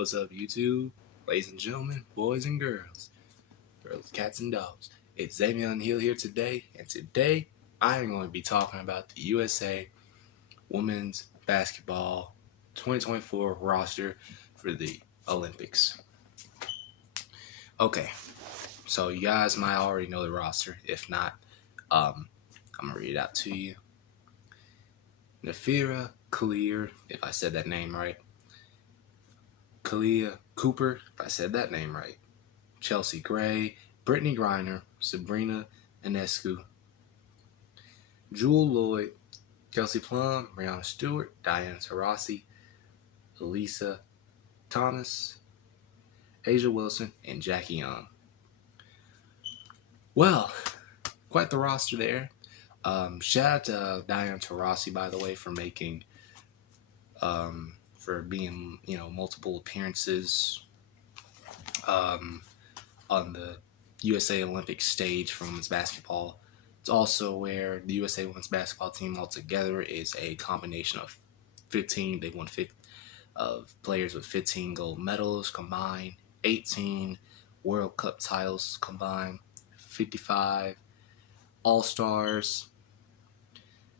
What's up, YouTube? Ladies and gentlemen, boys and girls, cats and dogs. It's Xavier Hill here today, and today I am going to be talking about the USA Women's Basketball 2024 roster for the Olympics. Okay, so you guys might already know the roster. If not, I'm going to read it out to you. Nafira Kalir, if I said that name right. Kalia Cooper, if I said that name right. Chelsea Gray, Brittany Griner, Sabrina Ionescu, Jewel Lloyd, Kelsey Plum, Brianna Stewart, Diane Taurasi, Elisa Thomas, Asia Wilson, and Jackie Young. Well, quite the roster there. Shout out to Diane Taurasi, by the way, for making, for being, multiple appearances on the USA Olympic stage for women's basketball. It's also where the USA women's basketball team altogether is a combination of 15. They won of players with 15 gold medals combined, 18 World Cup titles combined, 55 All-Stars,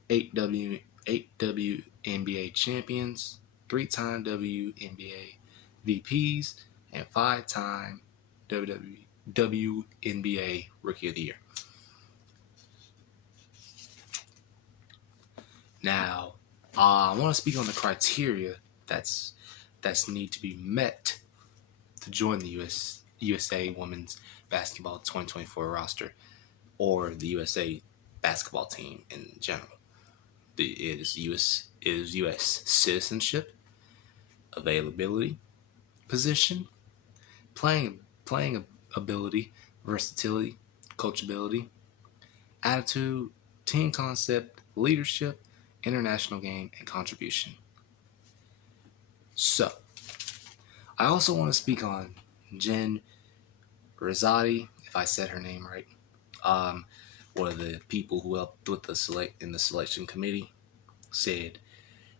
8 WNBA champions, 3-time WNBA VPs, and 5-time WNBA Rookie of the Year. Now, I want to speak on the criteria that's need to be met to join the USA Women's Basketball 2024 roster, or the USA basketball team in general. It is U.S. citizenship, availability, position, playing ability, versatility, coachability, attitude, team concept, leadership, international game, and contribution. So, I also want to speak on Jen Rosati, if I said her name right. One of the people who helped with the selection committee said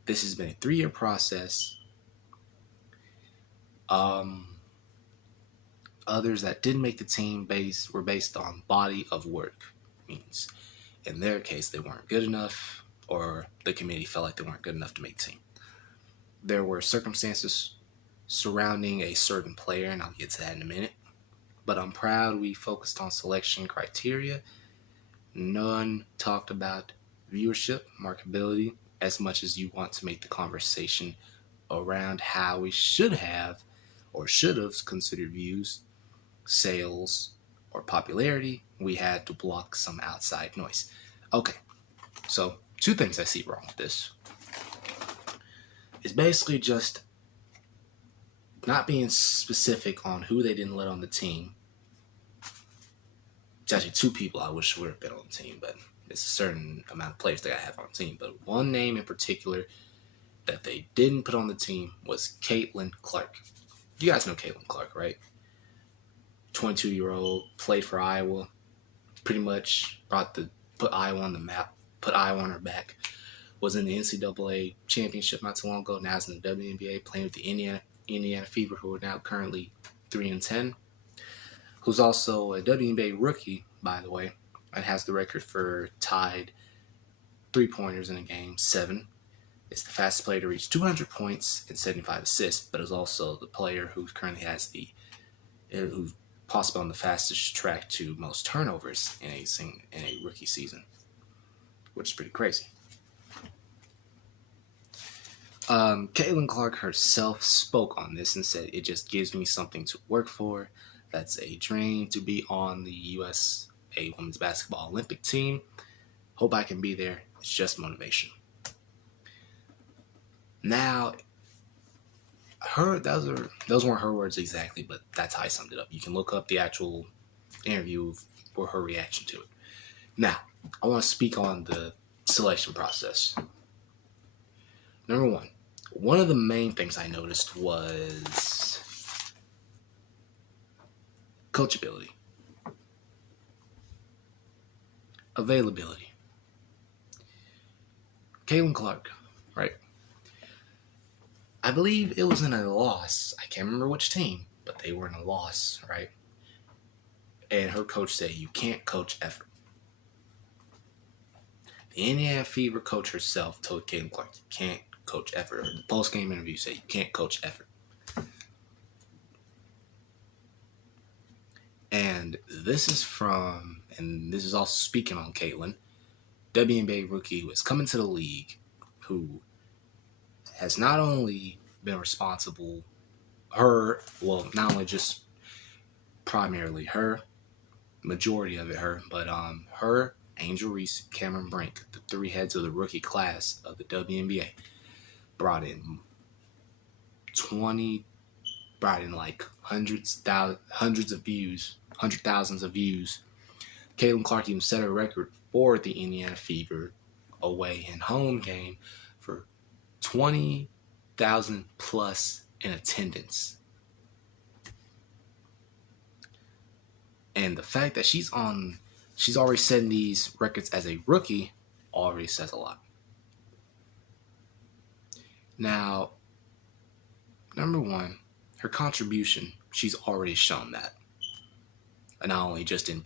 this has been a 3-year process. Others that didn't make the team were based on body of work. Means in their case they weren't good enough, or the committee felt like they weren't good enough to make the team. There were circumstances surrounding a certain player, and I'll get to that in a minute. But I'm proud we focused on selection criteria. None talked about viewership, marketability, as much as you want to make the conversation around how we should have considered views, sales, or popularity. We had to block some outside noise. Okay, so 2 things I see wrong with this. It's basically just not being specific on who they didn't let on the team. It's actually 2 people I wish would have been on the team, but it's a certain amount of players that I have on the team. But one name in particular that they didn't put on the team was Caitlin Clark. You guys know Caitlin Clark, right? 22-year-old, played for Iowa, pretty much put Iowa on the map, put Iowa on her back. Was in the NCAA championship not too long ago. Now is in the WNBA, playing with the Indiana Fever, who are now currently 3-10. Who's also a WNBA rookie, by the way, and has the record for tied 3-pointers in a game, 7. It's the fastest player to reach 200 points and 75 assists, but is also the player who currently has who's possibly on the fastest track to most turnovers in a rookie season, which is pretty crazy. Caitlin Clark herself spoke on this and said, "It just gives me something to work for. That's a dream to be on the USA Women's Basketball Olympic team. Hope I can be there. It's just motivation." Now, those weren't her words exactly, but that's how I summed it up. You can look up the actual interview for her reaction to it. Now, I want to speak on the selection process. Number one of the main things I noticed was coachability, availability. Caitlin Clark, right? I believe it was in a loss. I can't remember which team, but they were in a loss, right? And her coach said, "You can't coach effort." The Indiana Fever coach herself told Caitlin Clark, "You can't coach effort." The post-game interview said, "You can't coach effort." And this is also speaking on Caitlin, WNBA rookie who is coming to the league, who has not only been responsible, not only just primarily her, majority of it her, but her, Angel Reese, Cameron Brink, the three heads of the rookie class of the WNBA, brought in like hundreds of views, thousands of views. Caitlin Clark even set a record for the Indiana Fever away and home game for 20,000 plus in attendance. And the fact that she's already setting these records as a rookie already says a lot. Now, number one, her contribution, she's already shown that. And not only just in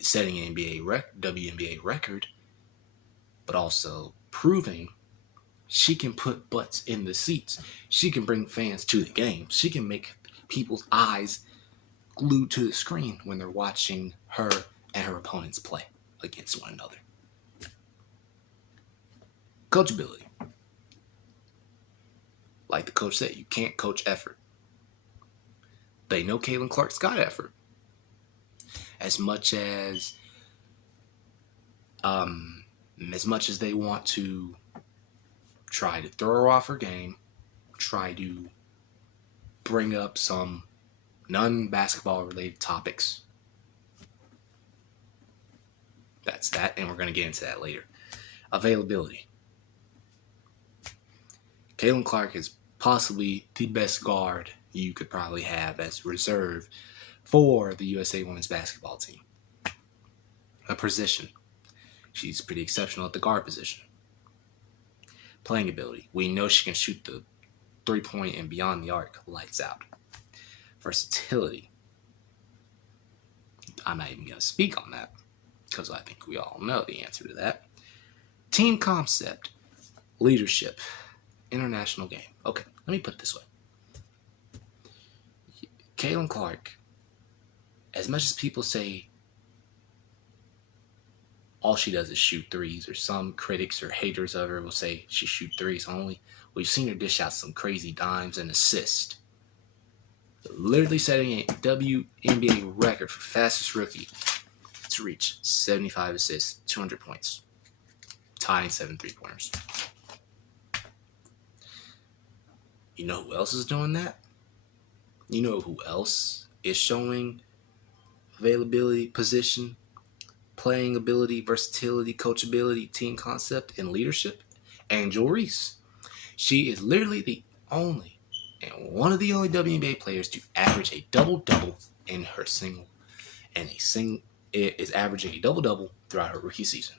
setting an WNBA record, but also proving she can put butts in the seats. She can bring fans to the game. She can make people's eyes glued to the screen when they're watching her and her opponents play against one another. Coachability. Like the coach said, you can't coach effort. They know Caitlin Clark's got effort. As much as they want to try to throw her off her game, try to bring up some non-basketball related topics. That's that, and we're going to get into that later. Availability. Caitlin Clark is possibly the best guard you could probably have as reserve for the USA Women's Basketball team. A position. She's pretty exceptional at the guard position. Playing ability. We know she can shoot the 3-point and beyond the arc, lights out. Versatility. I'm not even going to speak on that because I think we all know the answer to that. Team concept. Leadership. International game. Okay, let me put it this way. Caitlin Clark, as much as people say all she does is shoot threes, or some critics or haters of her will say she shoots threes only, we've seen her dish out some crazy dimes and assists. Literally setting a WNBA record for fastest rookie to reach 75 assists, 200 points, tying 7 3-pointers. You know who else is doing that? You know who else is showing availability, position, playing ability, versatility, coachability, team concept, and leadership? Angel Reese. She is literally the only and one of the only WNBA players to average a double-double in her single, and is averaging a double-double throughout her rookie season.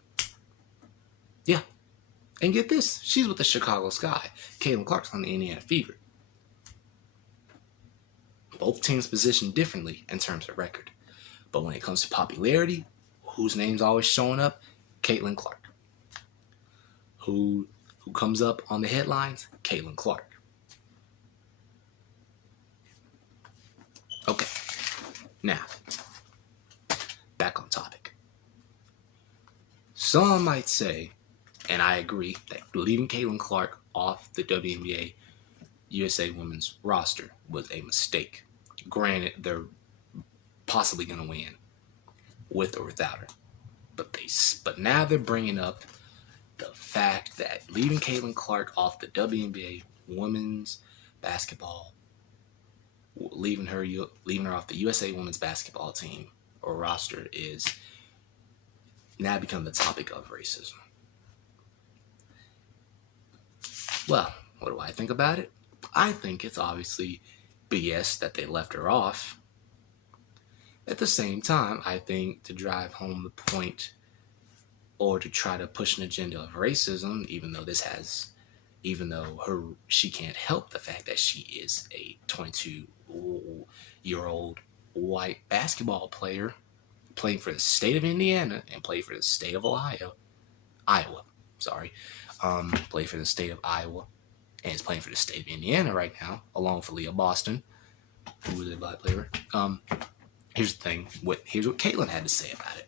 Yeah. And get this, she's with the Chicago Sky. Caitlin Clark's on the Indiana Fever. Both teams positioned differently in terms of record. But when it comes to popularity, whose name's always showing up? Caitlin Clark. Who comes up on the headlines? Caitlin Clark. Okay. Now, back on topic. Some might say, and I agree, that leaving Caitlin Clark off the WNBA USA Women's roster was a mistake. Granted, they're possibly going to win with or without her. But now they're bringing up the fact that leaving Caitlin Clark off the WNBA Women's Basketball, leaving her off the USA Women's Basketball team or roster is now become the topic of racism. Well, what do I think about it? I think it's obviously BS that they left her off. At the same time, I think to drive home the point or to try to push an agenda of racism, even though even though she can't help the fact that she is a 22-year-old white basketball player playing for the state of Indiana and playing for the state of Iowa. Sorry, play for the state of Iowa and is playing for the state of Indiana right now, along with Leah Boston, who was a black player. Here's the thing. Here's what Caitlin had to say about it.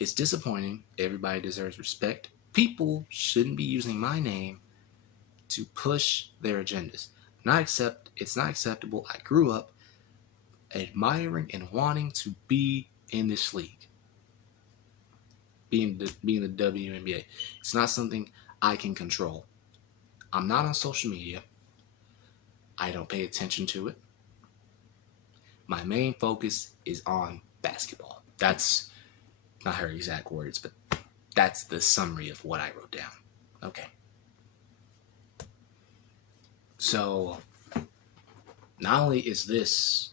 It's disappointing. Everybody deserves respect. People shouldn't be using my name to push their agendas. It's not acceptable. I grew up admiring and wanting to be in this league, being the WNBA. It's not something I can control. I'm not on social media. I don't pay attention to it. My main focus is on basketball. That's not her exact words, but that's the summary of what I wrote down. Okay. So, not only is this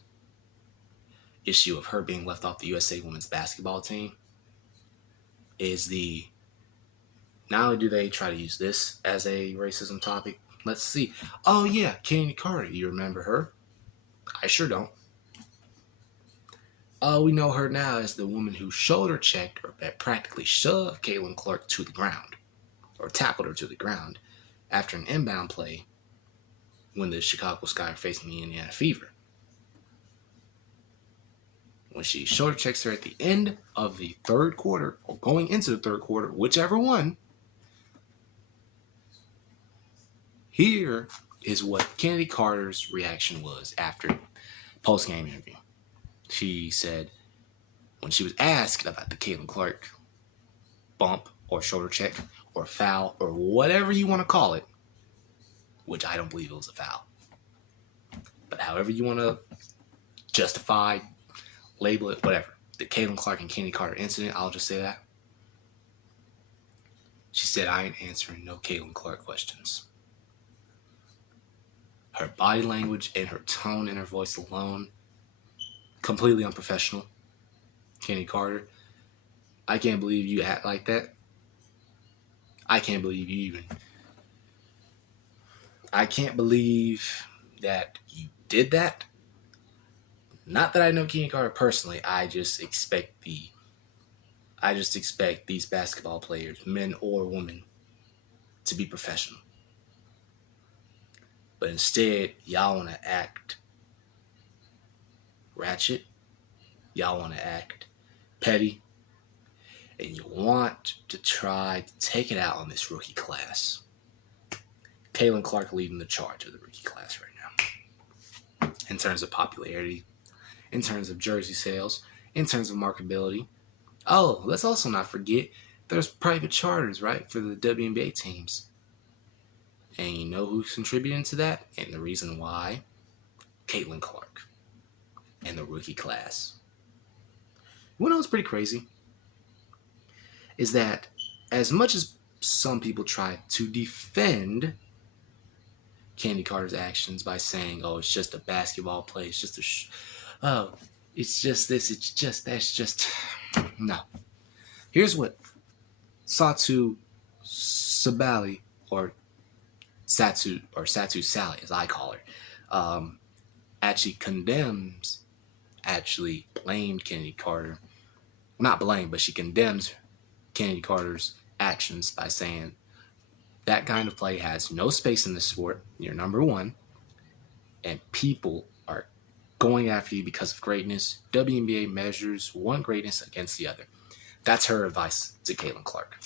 issue of her being left off the USA women's basketball team, not only do they try to use this as a racism topic, let's see. Oh yeah, Candy Carter, you remember her? I sure don't. We know her now as the woman who shoulder checked or practically shoved Caitlin Clark to the ground, or tackled her to the ground, after an inbound play when the Chicago Sky are facing the Indiana Fever. When she shoulder checks her at the end of the third quarter, or going into the third quarter, whichever one, here is what Candy Carter's reaction was after post-game interview. She said, when she was asked about the Caitlin Clark bump or shoulder check or foul or whatever you want to call it, which I don't believe it was a foul, but however you want to justify, label it, whatever, the Caitlin Clark and Candy Carter incident, I'll just say that. She said, I ain't answering no Caitlin Clark questions. Her body language and her tone and her voice alone, completely unprofessional. Candy Carter, I can't believe you act like that. I can't believe that you did that. Not that I know Candy Carter personally. I just expect these basketball players, men or women, to be professional. But instead, y'all want to act ratchet. Y'all want to act petty. And you want to try to take it out on this rookie class. Caitlin Clark leading the charge of the rookie class right now. In terms of popularity, in terms of jersey sales, in terms of marketability. Oh, let's also not forget there's private charters, right, for the WNBA teams. And you know who's contributing to that? And the reason why? Caitlin Clark and the rookie class. You know what's pretty crazy? Is that as much as some people try to defend Candy Carter's actions by saying, oh, it's just a basketball play, it's just it's just this, it's just that's just no. Here's what Satu Sabali, or Satu Sally, as I call her, actually blamed Candy Carter. Not blamed, but she condemns Candy Carter's actions by saying that kind of play has no space in this sport. You're number one, and people are going after you because of greatness. WNBA measures one greatness against the other. That's her advice to Caitlin Clark.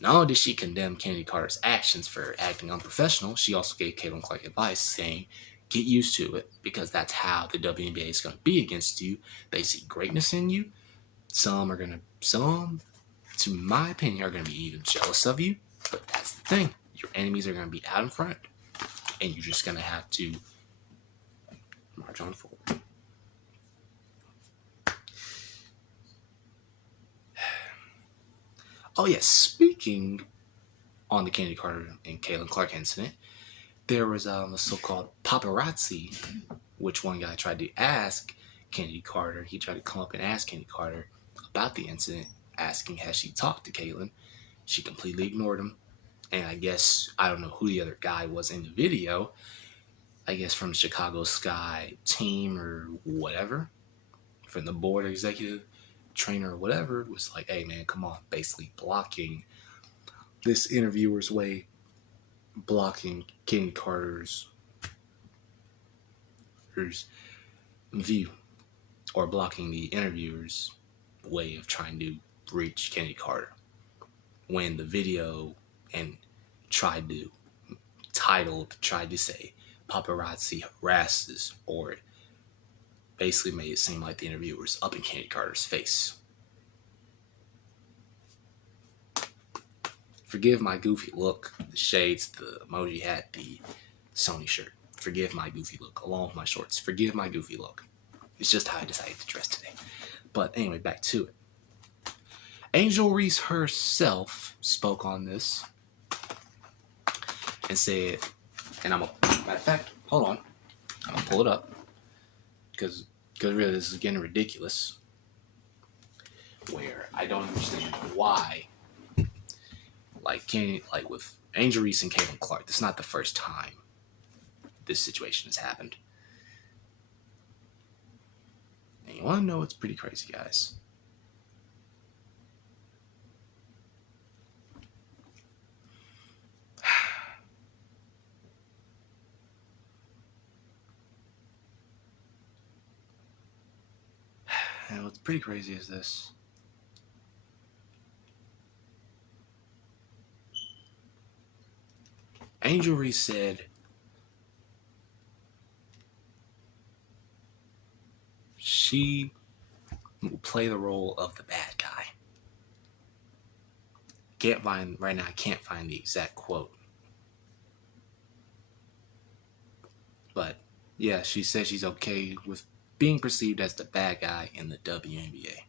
Not only did she condemn Candy Carter's actions for acting unprofessional, she also gave Caitlin Clark advice saying, get used to it, because that's how the WNBA is going to be against you. They see greatness in you. Some, to my opinion, are going to be even jealous of you. But that's the thing. Your enemies are going to be out in front. And you're just going to have to march on forward. Oh, yes. Speaking on the Candy Carter and Caitlin Clark incident, there was a so-called paparazzi, which one guy tried to ask Candy Carter. He tried to come up and ask Candy Carter about the incident, asking has she talked to Caitlin. She completely ignored him. And I guess, I don't know who the other guy was in the video, I guess from Chicago Sky team or whatever, from the board executive, trainer or whatever, was like, hey man, come on, basically blocking this interviewer's way, blocking Kenny Carter's view, or blocking the interviewer's way of trying to reach Kenny Carter. When the video and tried to say paparazzi harasses, or basically made it seem like the interviewer was up in Kenny Carter's face. Forgive my goofy look, the shades, the emoji hat, the Sony shirt. Forgive my goofy look, along with my shorts. Forgive my goofy look. It's just how I decided to dress today. But anyway, back to it. Angel Reese herself spoke on this and said, and matter of fact, hold on, I'm gonna pull it up because really this is getting ridiculous. Where I don't understand why, like with Angel Reese and Caitlin Clark, this is not the first time this situation has happened. And you want to know what's pretty crazy, guys? And what's pretty crazy is this. Angel Reese said she will play the role of the bad guy. Right now I can't find the exact quote. But yeah, she says she's okay with being perceived as the bad guy in the WNBA.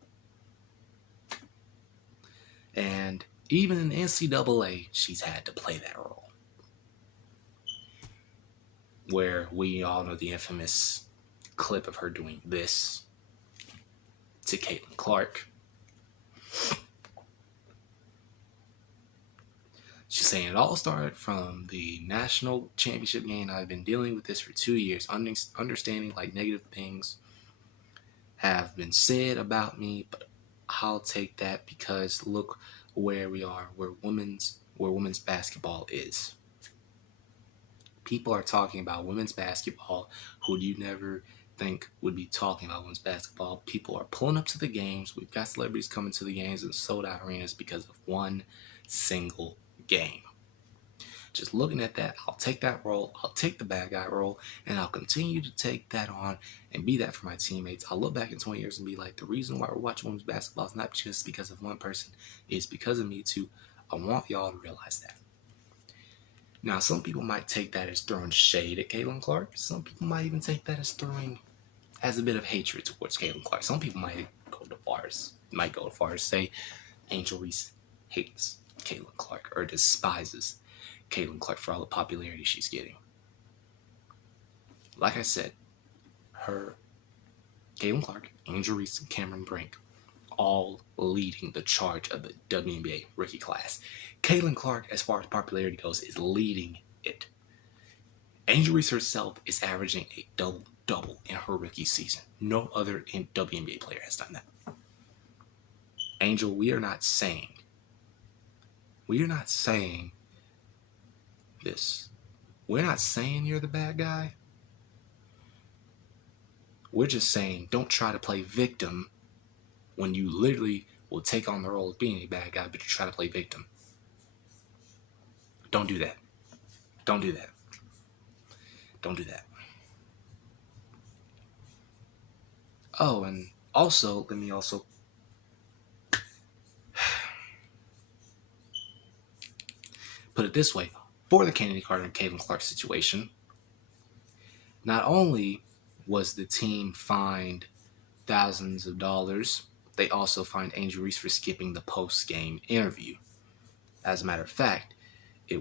And even in the NCAA, she's had to play that role. Where we all know the infamous clip of her doing this to Caitlin Clark. She's saying it all started from the national championship game. I've been dealing with this for 2 years, understanding like negative things have been said about me, but I'll take that because look where we are, where women's basketball is. People are talking about women's basketball who you never think would be talking about women's basketball. People are pulling up to the games. We've got celebrities coming to the games and sold out arenas because of one single game. Just looking at that, I'll take that role. I'll take the bad guy role, and I'll continue to take that on and be that for my teammates. I'll look back in 20 years and be like, the reason why we're watching women's basketball is not just because of one person. It's because of me too. I want y'all to realize that. Now, some people might take that as throwing shade at Caitlin Clark. Some people might even take that as a bit of hatred towards Caitlin Clark. Some people might go to far as say Angel Reese hates Caitlin Clark or despises Caitlin Clark for all the popularity she's getting. Like I said, Caitlin Clark, Angel Reese, and Cameron Brink all leading the charge of the WNBA rookie class. Caitlin Clark, as far as popularity goes, is leading it. Angel Reese herself is averaging a double-double in her rookie season. No other WNBA player has done that. Angel, we are not saying this. We're not saying you're the bad guy. We're just saying don't try to play victim when you literally will take on the role of being a bad guy, but you try to play victim. Don't do that. Don't do that. Don't do that. Oh, and also, let me also put it this way. For the Kenny Carter and Caitlin Clark situation, not only was the team fined thousands of dollars, they also fined Angel Reese for skipping the post-game interview. As a matter of fact, they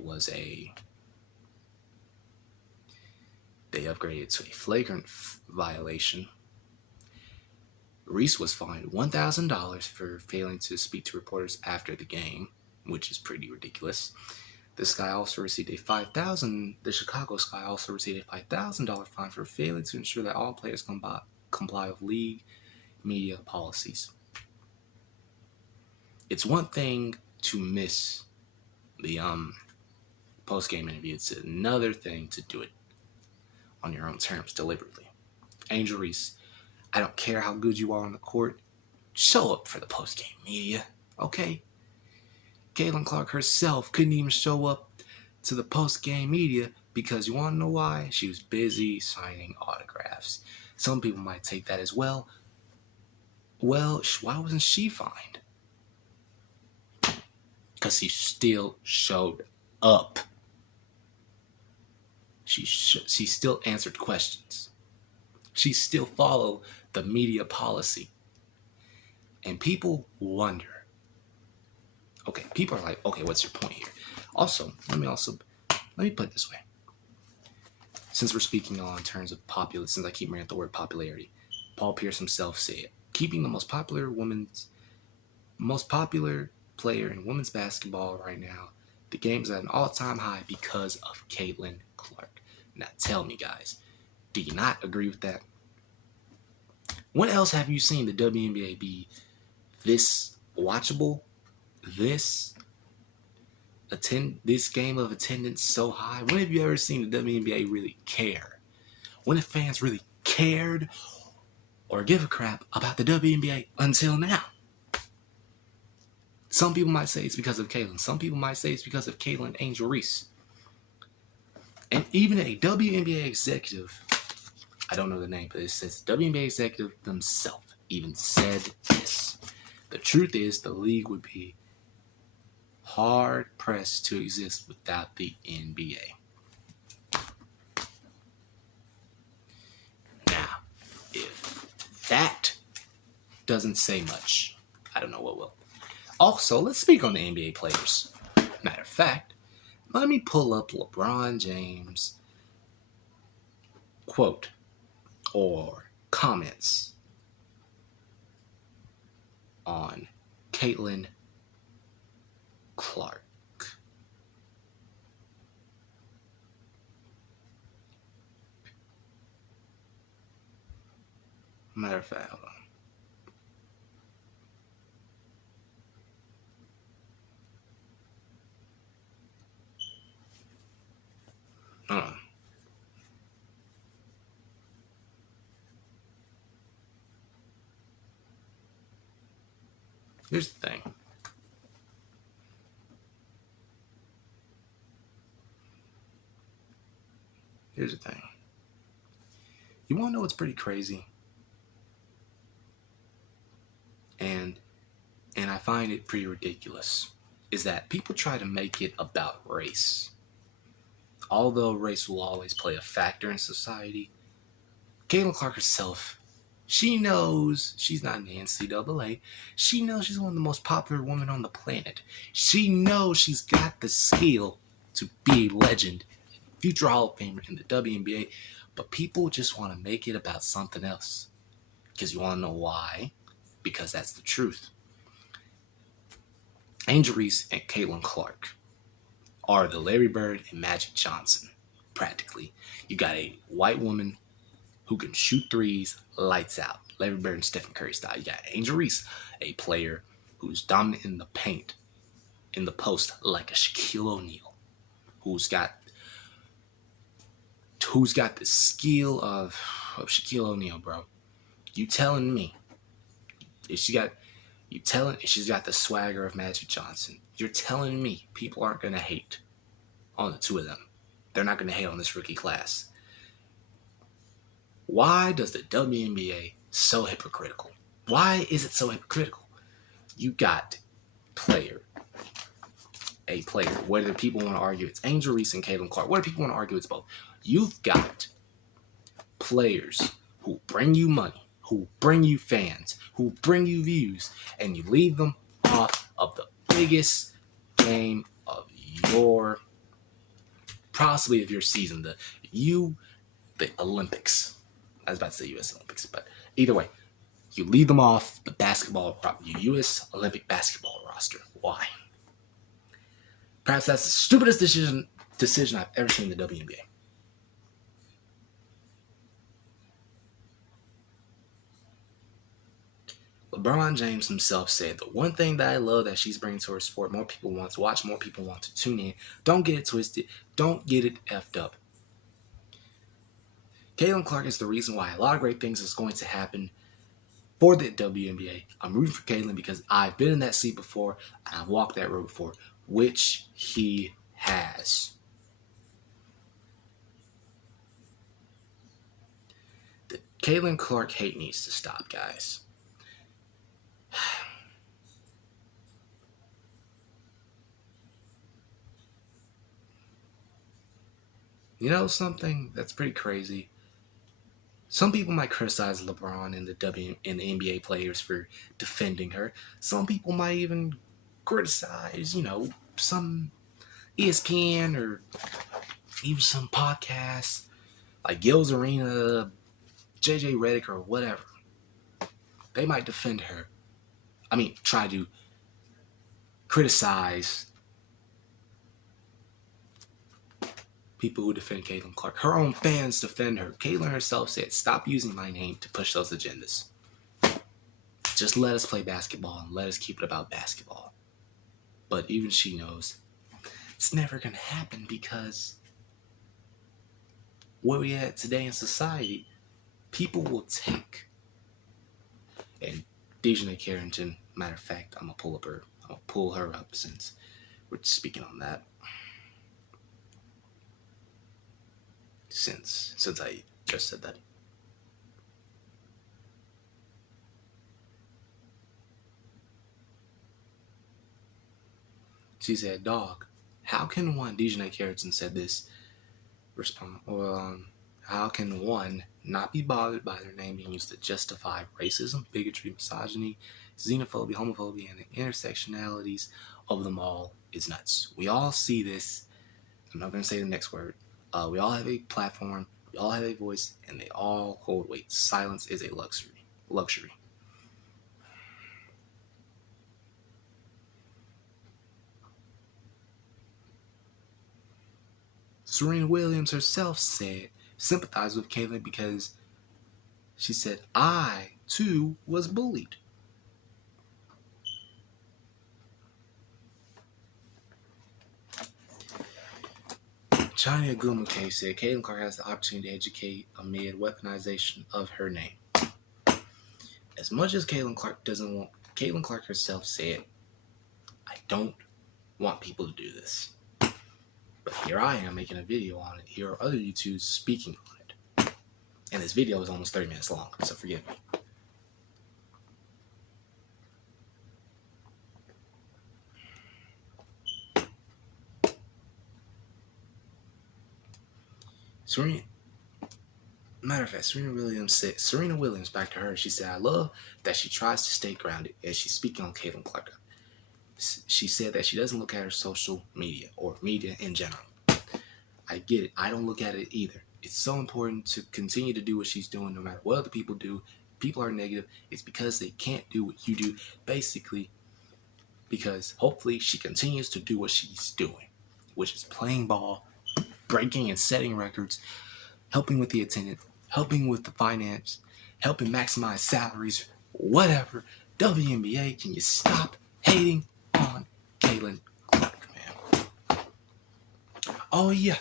upgraded to a flagrant violation. Reese was fined $1,000 for failing to speak to reporters after the game, which is pretty ridiculous. The Chicago Sky also received a $5,000 fine for failing to ensure that all players comply with league media policies. It's one thing to miss the post-game interview. It's another thing to do it on your own terms deliberately. Angel Reese, I don't care how good you are on the court, show up for the post-game media, okay? Caitlin Clark herself couldn't even show up to the post-game media because you want to know why? She was busy signing autographs. Some people might take that as well. Well, why wasn't she fined? Because she still showed up. She still answered questions. She still followed the media policy. And people wonder, okay, people are like, okay, what's your point here? Also, let me put it this way. Since we're speaking on terms of popular, since I keep bringing up the word popularity, Paul Pierce himself said, keeping the most popular player in women's basketball right now, the game's at an all-time high because of Caitlin Clark. Now tell me, guys, do you not agree with that? When else have you seen the WNBA be this watchable, this game of attendance so high? When have you ever seen the WNBA really care? When have fans really cared or give a crap about the WNBA until now? Some people might say it's because of Caitlin. Some people might say it's because of Caitlin Angel Reese. And even a WNBA executive, I don't know the name, but it says WNBA executive themselves even said this. The truth is the league would be hard pressed to exist without the NBA. Now, if that doesn't say much, I don't know what will. Also, let's speak on the NBA players. Matter of fact, let me pull up LeBron James' quote or comments on Caitlin Clark. Matter of fact, hold on. Here's the thing. You want to know what's pretty crazy? And I find it pretty ridiculous, is that people try to make it about race. Although race will always play a factor in society, Caitlin Clark herself, she knows she's not in the NCAA. She knows she's one of the most popular women on the planet. She knows she's got the skill to be a legend, future Hall of Famer in the WNBA, but people just want to make it about something else. Because you want to know why? Because that's the truth. Angel Reese and Caitlin Clark are the Larry Bird and Magic Johnson, practically. You got a white woman who can shoot threes, lights out. Larry Bird and Stephen Curry style. You got Angel Reese, a player who's dominant in the paint, in the post, like a Shaquille O'Neal, who's got the skill of Shaquille O'Neal, bro. You telling me she's got the swagger of Magic Johnson. You're telling me people aren't going to hate on the two of them. They're not going to hate on this rookie class. Why does the WNBA so hypocritical? Why is it so hypocritical? You got a player, whether people want to argue it's Angel Reese and Caitlin Clark, whether people want to argue it's both. You've got players who bring you money, who bring you fans, who bring you views, and you leave them off of the biggest game of possibly of your season, the Olympics. I was about to say U.S. Olympics, but either way, you leave them off the U.S. Olympic basketball roster. Why? Perhaps that's the stupidest decision I've ever seen in the WNBA. LeBron James himself said, the one thing that I love that she's bringing to her sport, more people want to watch, more people want to tune in. Don't get it twisted. Don't get it effed up. Caitlin Clark is the reason why a lot of great things is going to happen for the WNBA. I'm rooting for Caitlin because I've been in that seat before and I've walked that road before, which he has. The Caitlin Clark hate needs to stop, guys. You know something that's pretty crazy? Some people might criticize LeBron and the NBA players for defending her. Some people might even criticize, some ESPN or even some podcasts like Gil's Arena, JJ Redick, or whatever. They might defend her. Try to criticize people who defend Caitlin Clark. Her own fans defend her. Caitlin herself said, stop using my name to push those agendas. Just let us play basketball and let us keep it about basketball. But even she knows it's never going to happen because where we at today in society, people will take. And Dejanay Carrington, matter of fact, I'm going to pull her up since we're speaking on that. Since I just said that. She said, dog, how can one, Dejanay Carrington said this, respond, how can one not be bothered by their name being used to justify racism, bigotry, misogyny, xenophobia, homophobia, and the intersectionalities of them all is nuts. We all see this. I'm not going to say the next word. We all have a platform, we all have a voice, and they all hold weight. Silence is a luxury. Serena Williams herself sympathized with Caitlin because she said, I, too, was bullied. China Agumuke said Caitlin Clark has the opportunity to educate amid weaponization of her name. As much as Caitlin Clark doesn't want, Caitlin Clark herself said, I don't want people to do this. But here I am making a video on it. Here are other YouTubers speaking on it. And this video is almost 30 minutes long, so forgive me. Matter of fact, Serena Williams, back to her, she said, I love that she tries to stay grounded as she's speaking on Caitlin Clark. She said that she doesn't look at her social media or media in general. I get it. I don't look at it either. It's so important to continue to do what she's doing no matter what other people do. People are negative. It's because they can't do what you do. Basically, because hopefully she continues to do what she's doing, which is playing ball, breaking and setting records, helping with the attendance, helping with the finance, helping maximize salaries, whatever. WNBA, can you stop hating on Caitlin Clark, man? Oh, yeah.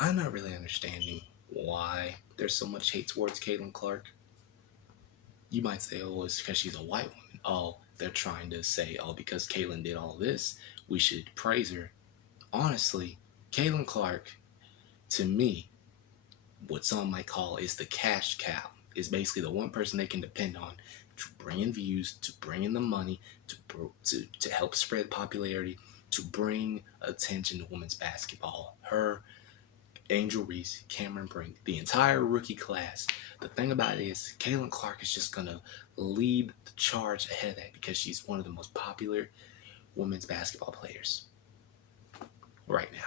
I'm not really understanding why there's so much hate towards Caitlin Clark. You might say, oh, it's because she's a white woman. Oh, they're trying to say, oh, because Caitlin did all this, we should praise her. Honestly, Caitlin Clark, to me, what some might call is the cash cow, is basically the one person they can depend on to bring in views, to bring in the money, to help spread popularity, to bring attention to women's basketball. Her, Angel Reese, Cameron Brink, the entire rookie class. The thing about it is, Caitlin Clark is just going to lead the charge ahead of that because she's one of the most popular women's basketball players. right now.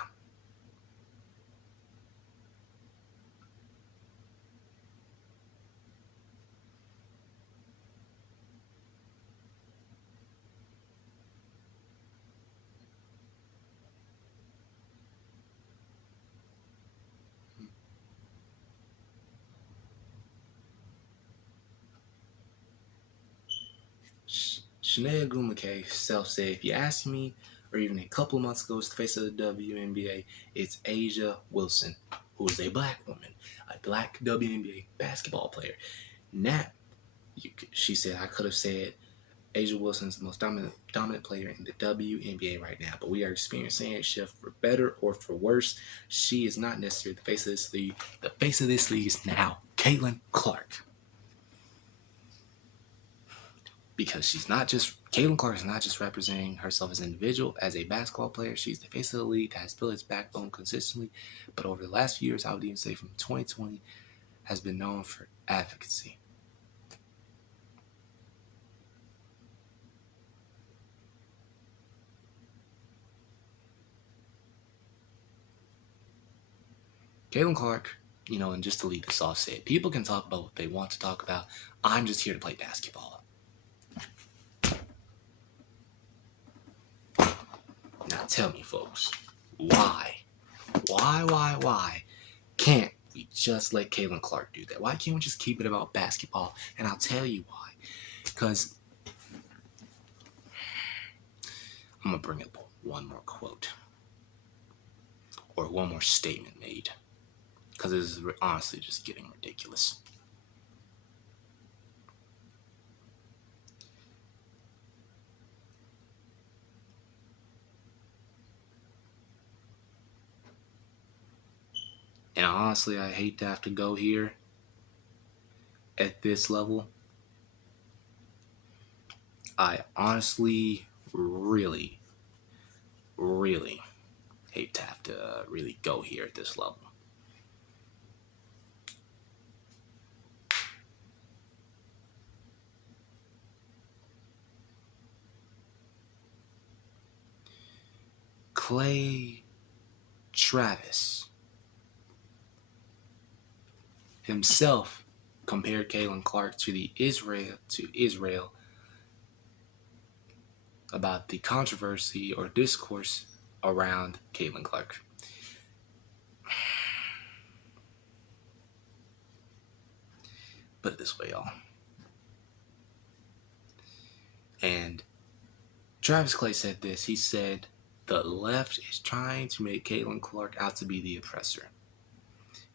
Shanae Gumake self said, if you ask me, or even a couple of months ago, it's the face of the WNBA, it's A'ja Wilson, who is a black woman, a black WNBA basketball player. Now, she said, I could have said A'ja Wilson is the most dominant player in the WNBA right now, but we are experiencing a shift for better or for worse. She is not necessarily the face of this league. The face of this league is now Caitlin Clark. Because Caitlin Clark is not just representing herself as an individual, as a basketball player. She's the face of the league that has built its backbone consistently. But over the last few years, I would even say from 2020, has been known for advocacy. Caitlin Clark, and just to lead this off, said, people can talk about what they want to talk about. I'm just here to play basketball. Now tell me, folks, why can't we just let Caitlin Clark do that? Why can't we just keep it about basketball? And I'll tell you why. Because I'm going to bring up one more quote. Or one more statement made. Because this is honestly just getting ridiculous. And honestly, I hate to have to go here at this level. I honestly really, really hate to have to really go here at this level. Clay Travis himself compared Caitlin Clark to Israel about the controversy or discourse around Caitlin Clark. Put it this way, y'all. And Travis Clay said this. He said, the left is trying to make Caitlin Clark out to be the oppressor.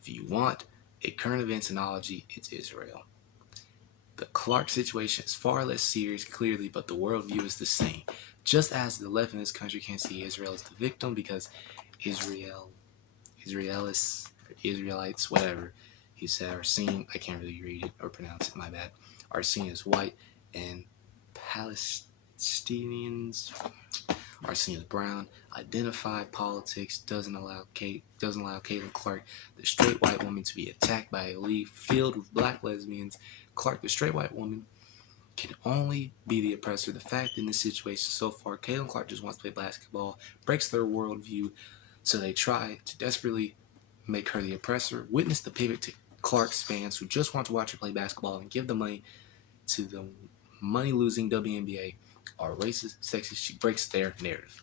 If you want a current events analogy, it's Israel. The Clark situation is far less serious, clearly, but the worldview is the same. Just as the left in this country can't see Israel as the victim because Israelites, whatever he said, are seen, I can't really read it or pronounce it, my bad, are seen as white, and Palestinians are seen as brown. Identified politics doesn't allow Caitlin Clark, the straight white woman, to be attacked by a league filled with black lesbians. Clark, the straight white woman, can only be the oppressor. The fact in this situation so far, Caitlin Clark just wants to play basketball, breaks their worldview, so they try to desperately make her the oppressor. Witness the pivot to Clark's fans who just want to watch her play basketball and give the money to the money-losing WNBA are racist, sexist. She breaks their narrative.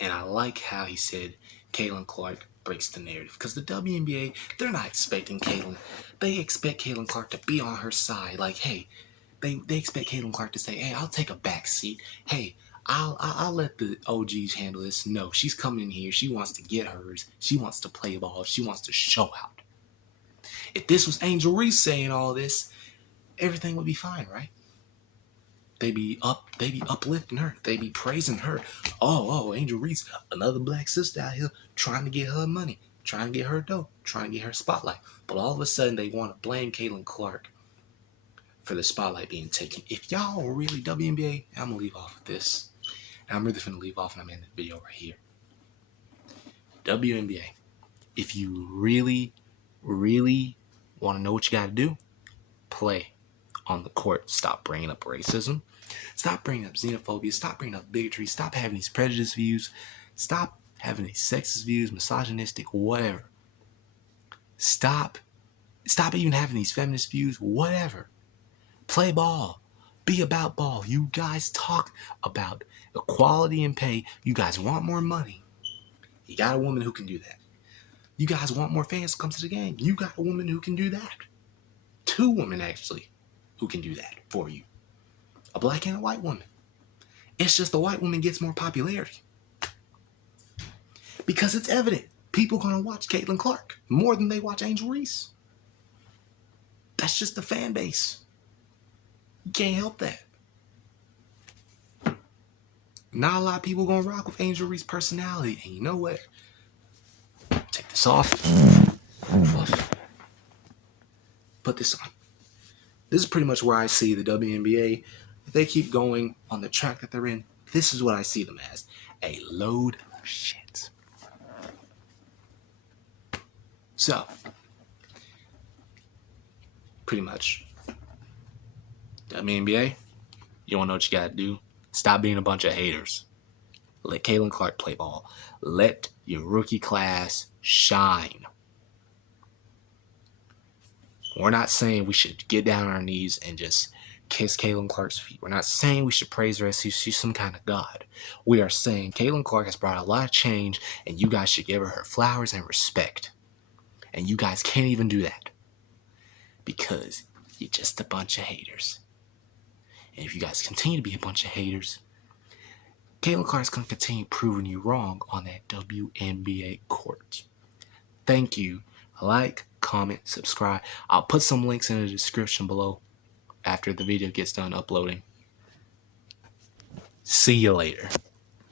And I like how he said Caitlin Clark breaks the narrative. Because the WNBA, they're not expecting Caitlin. They expect Caitlin Clark to be on her side. Like, hey, they expect Caitlin Clark to say, hey, I'll take a back seat. Hey, I'll let the OGs handle this. No, she's coming in here. She wants to get hers. She wants to play ball. She wants to show out. If this was Angel Reese saying all this, everything would be fine, right? They be uplifting her. They be praising her. Oh, Angel Reese, another black sister out here trying to get her money, trying to get her dough, trying to get her spotlight. But all of a sudden, they want to blame Caitlin Clark for the spotlight being taken. If y'all are really WNBA, I'm going to leave off with this. And I'm really finna leave off and I'm in the video right here. WNBA, if you really, really want to know what you got to do, play on the court. Stop bringing up racism. Stop bringing up xenophobia. Stop bringing up bigotry. Stop having these prejudiced views. Stop having these sexist views, misogynistic, whatever. Stop even having these feminist views, whatever. Play ball. Be about ball. You guys talk about equality in pay. You guys want more money. You got a woman who can do that. You guys want more fans to come to the game. You got a woman who can do that. 2 women, actually, who can do that for you. A black and a white woman. It's just the white woman gets more popularity. Because it's evident. People are going to watch Caitlin Clark more than they watch Angel Reese. That's just the fan base. You can't help that. Not a lot of people going to rock with Angel Reese's personality. And you know what? Take this off. Put this on. This is pretty much where I see the WNBA. If they keep going on the track that they're in, this is what I see them as. A load of shit. So, pretty much, WNBA, you want to know what you got to do? Stop being a bunch of haters. Let Caitlin Clark play ball. Let your rookie class shine. We're not saying we should get down on our knees and just kiss Caitlin Clark's feet. We're not saying we should praise her as if she's some kind of god. We are saying Caitlin Clark has brought a lot of change, and you guys should give her flowers and respect. And you guys can't even do that because you're just a bunch of haters. And if you guys continue to be a bunch of haters, Caitlin Clark's going to continue proving you wrong on that WNBA court. Thank you. Like, comment, subscribe. I'll put some links in the description below after the video gets done uploading. See you later.